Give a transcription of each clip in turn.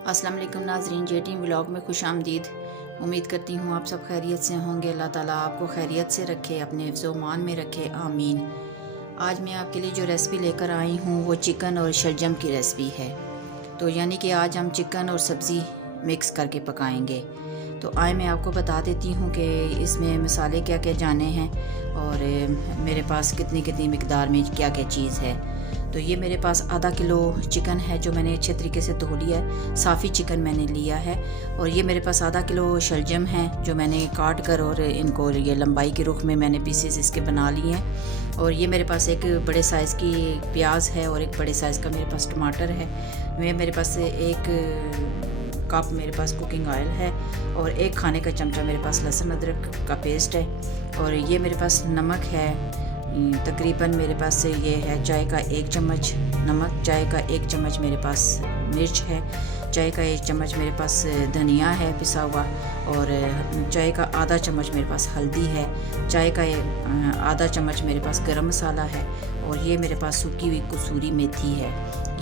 अस्सलाम वालेकुम नाज़रीन, जेटी व्लॉग में खुश आमदीद। उम्मीद करती हूँ आप सब खैरियत से होंगे। अल्लाह ताला आपको खैरियत से रखे, अपने हिफ्ज़-ओ-मान में रखे, आमीन। आज मैं आपके लिए जो रेसिपी लेकर आई हूँ वो चिकन और शलजम की रेसिपी है। तो यानी कि आज हम चिकन और सब्ज़ी मिक्स करके पकाएंगे। तो आए मैं आपको बता देती हूँ कि इसमें मसाले क्या क्या जाने हैं और मेरे पास कितनी कितनी मिकदार में क्या क्या चीज़ है। तो ये मेरे पास आधा किलो चिकन है जो मैंने अच्छे तरीके से धो लिया है, साफ़ी चिकन मैंने लिया है। और ये मेरे पास आधा किलो शलजम है जो मैंने काट कर और इनको ये लंबाई के रुख में मैंने पीसेस इसके बना लिए हैं। और ये मेरे पास एक बड़े साइज़ की प्याज है और एक बड़े साइज़ का मेरे पास टमाटर है। मेरे पास एक कप मेरे पास कुकिंग ऑयल है और एक खाने का चमचा मेरे पास लहसुन अदरक का पेस्ट है। और ये मेरे पास नमक है, तकरीबन मेरे पास ये है चाय का 1 चम्मच नमक, चाय का 1 चम्मच मेरे पास मिर्च है, चाय का 1 चम्मच मेरे पास धनिया है पिसा हुआ, और चाय का आधा चम्मच मेरे पास हल्दी है, चाय का आधा चम्मच मेरे पास गरम मसाला है, और ये मेरे पास सूखी हुई कसूरी मेथी है।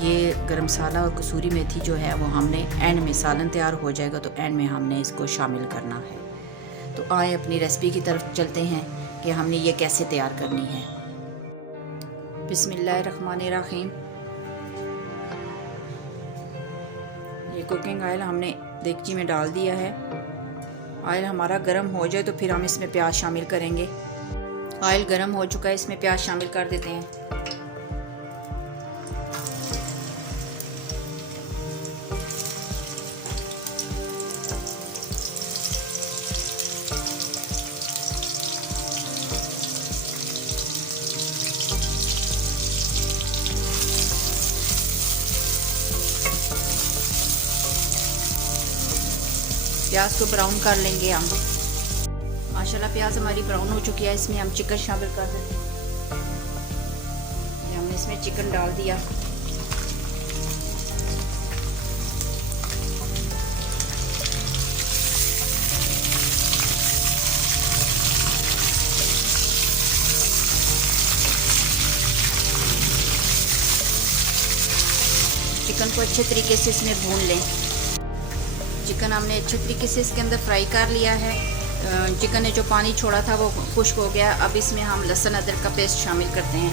ये गरम मसाला और कसूरी मेथी जो है वो हमने एंड में, सालन तैयार हो जाएगा तो एंड में हमने इसको शामिल करना है। तो आए अपनी रेसिपी की तरफ चलते हैं कि हमने ये कैसे तैयार करनी है। बिस्मिल्लाहिर्रहमानिर्रहीम। ये कुकिंग ऑयल हमने देगची में डाल दिया है। ऑयल हमारा गर्म हो जाए तो फिर हम इसमें प्याज शामिल करेंगे। ऑयल गर्म हो चुका है, इसमें प्याज शामिल कर देते हैं। प्याज को ब्राउन कर लेंगे हम। माशाल्लाह प्याज हमारी ब्राउन हो चुकी है। इसमें हम चिकन शामिल कर देते हैं। ये हमने इसमें चिकन डाल दिया। चिकन को अच्छे तरीके से इसमें भून लें। चिकन हमने अच्छे तरीके से इसके अंदर फ्राई कर लिया है। चिकन ने जो पानी छोड़ा था वो खुश्क हो गया। अब इसमें हम लहसुन अदरक का पेस्ट शामिल करते हैं।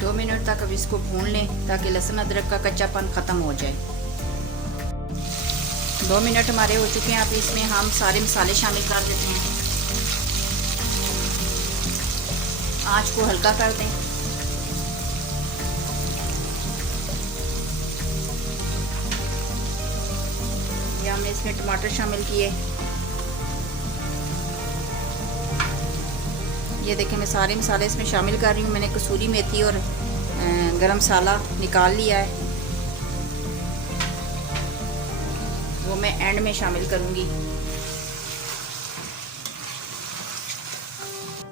दो मिनट तक अब इसको भून लें ताकि लहसुन अदरक का कच्चापन ख़त्म हो जाए। 2 मिनट हमारे हो चुके हैं। अब इसमें हम सारे मसाले शामिल कर देते हैं। आंच को हल्का कर दें। ये हमने इसमें टमाटर शामिल किए। ये देखें मैं सारे मसाले इसमें शामिल कर रही हूँ। मैंने कसूरी मेथी और गरम मसाला निकाल लिया है, वो मैं एंड में शामिल करूंगी।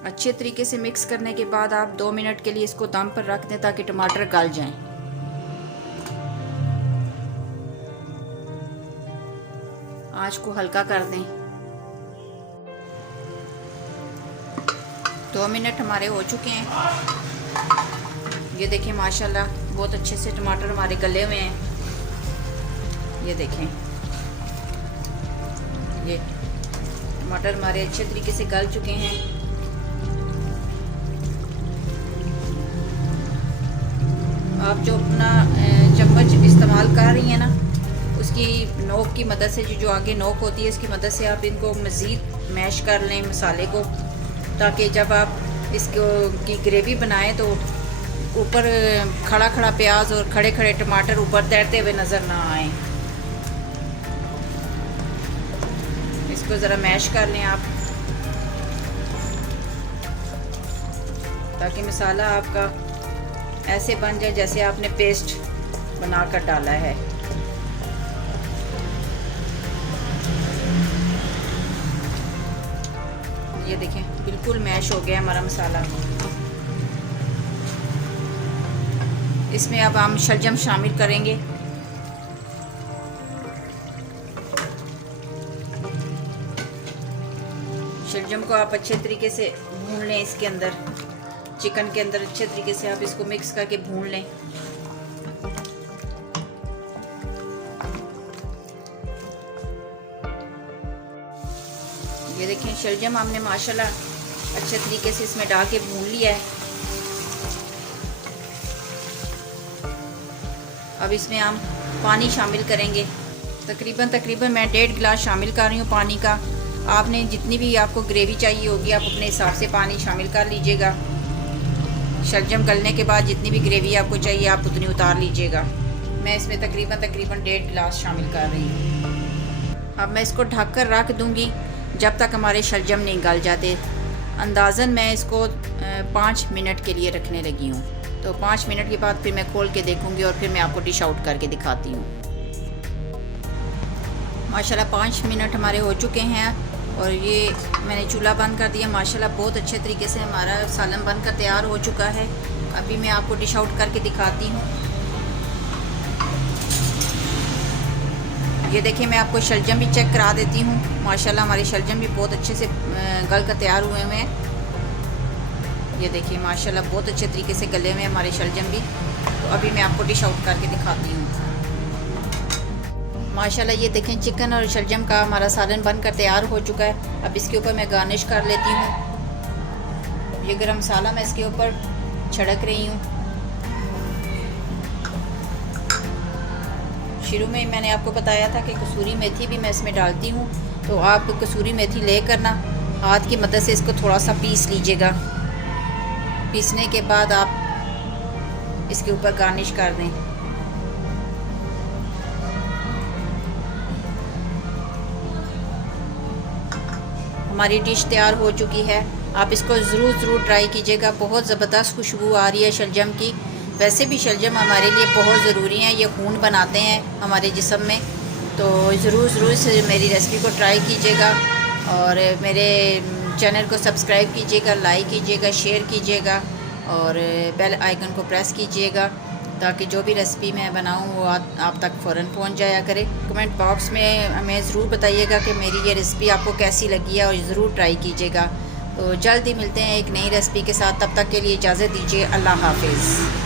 अच्छे तरीके से मिक्स करने के बाद आप 2 मिनट के लिए इसको दम पर रख दें ताकि टमाटर गल जाएं। आंच को हल्का कर दें। 2 मिनट हमारे हो चुके हैं। ये देखें माशाल्लाह बहुत अच्छे से टमाटर हमारे गले हुए हैं। ये देखें, ये टमाटर हमारे अच्छे तरीके से गल चुके हैं। आप जो अपना चम्मच इस्तेमाल कर रही हैं ना, उसकी नोक की मदद से, जो आगे नोक होती है इसकी मदद से आप इनको मज़ीद मैश कर लें मसाले को, ताकि जब आप इसको की ग्रेवी बनाएं तो ऊपर खड़ा खड़ा प्याज और खड़े खड़े टमाटर ऊपर तैरते हुए नज़र ना आए। इसको ज़रा मैश कर लें आप, ताकि मसाला आपका ऐसे बन जाए जैसे आपने पेस्ट बनाकर डाला है। ये देखें बिल्कुल मैश हो गया हमारा मसाला। इसमें अब हम शलजम शामिल करेंगे। शलजम को आप अच्छे तरीके से भून लें। इसके अंदर चिकन के अंदर अच्छे तरीके से आप इसको मिक्स करके भून लें। ये देखें शलजम हमने माशाल्लाह अच्छे तरीके से इसमें डाल के भून लिया है। अब इसमें हम पानी शामिल करेंगे। तकरीबन मैं 1.5 गिलास शामिल कर रही हूँ पानी का। आपने जितनी भी आपको ग्रेवी चाहिए होगी आप अपने हिसाब से पानी शामिल कर लीजिएगा। शलजम गलने के बाद जितनी भी ग्रेवी आपको चाहिए आप उतनी उतार लीजिएगा। मैं इसमें तकरीबन 1.5 गिलास शामिल कर रही हूँ। अब मैं इसको ढक कर रख दूँगी जब तक हमारे शलजम नहीं गल जाते। अंदाज़न मैं इसको 5 मिनट के लिए रखने लगी हूँ। तो 5 मिनट के बाद फिर मैं खोल के देखूँगी और फिर मैं आपको डिश आउट करके दिखाती हूँ। माशाल्लाह 5 मिनट हमारे हो चुके हैं और ये मैंने चूल्हा बंद कर दिया। माशाल्लाह बहुत अच्छे तरीके से हमारा सालन बनकर तैयार हो चुका है। अभी मैं आपको डिश आउट करके दिखाती हूँ। ये देखिए मैं आपको शलजम भी चेक करा देती हूँ। माशाल्लाह हमारे शलजम भी बहुत अच्छे से गल कर तैयार हुए हैं। ये देखिए माशाल्लाह बहुत अच्छे तरीके से गले हुए हैं हमारे शलजम भी। तो अभी मैं आपको डिश आउट करके दिखाती हूँ। माशाल्लाह ये देखें चिकन और शलजम का हमारा सालन बनकर तैयार हो चुका है। अब इसके ऊपर मैं गार्निश कर लेती हूँ। ये गरम मसाला मैं इसके ऊपर छिड़क रही हूँ। शुरू में मैंने आपको बताया था कि कसूरी मेथी भी मैं इसमें डालती हूँ। तो आप कसूरी मेथी लेकर ना हाथ की मदद से इसको थोड़ा सा पीस लीजिएगा। पीसने के बाद आप इसके ऊपर गार्निश कर दें। हमारी डिश तैयार हो चुकी है। आप इसको ज़रूर ट्राई कीजिएगा। बहुत ज़बरदस्त खुशबू आ रही है शलजम की। वैसे भी शलजम हमारे लिए बहुत ज़रूरी हैं। ये खून बनाते हैं हमारे जिस्म में। तो ज़रूर से मेरी रेसिपी को ट्राई कीजिएगा और मेरे चैनल को सब्सक्राइब कीजिएगा, लाइक कीजिएगा, शेयर कीजिएगा और बेल आइकन को प्रेस कीजिएगा ताकि जो भी रेसिपी मैं बनाऊं वो आप तक फ़ौरन पहुंच जाया करे। कमेंट बॉक्स में हमें ज़रूर बताइएगा कि मेरी ये रेसिपी आपको कैसी लगी है और ज़रूर ट्राई कीजिएगा। तो जल्द ही मिलते हैं एक नई रेसिपी के साथ। तब तक के लिए इजाज़त दीजिए। अल्लाह हाफिज़।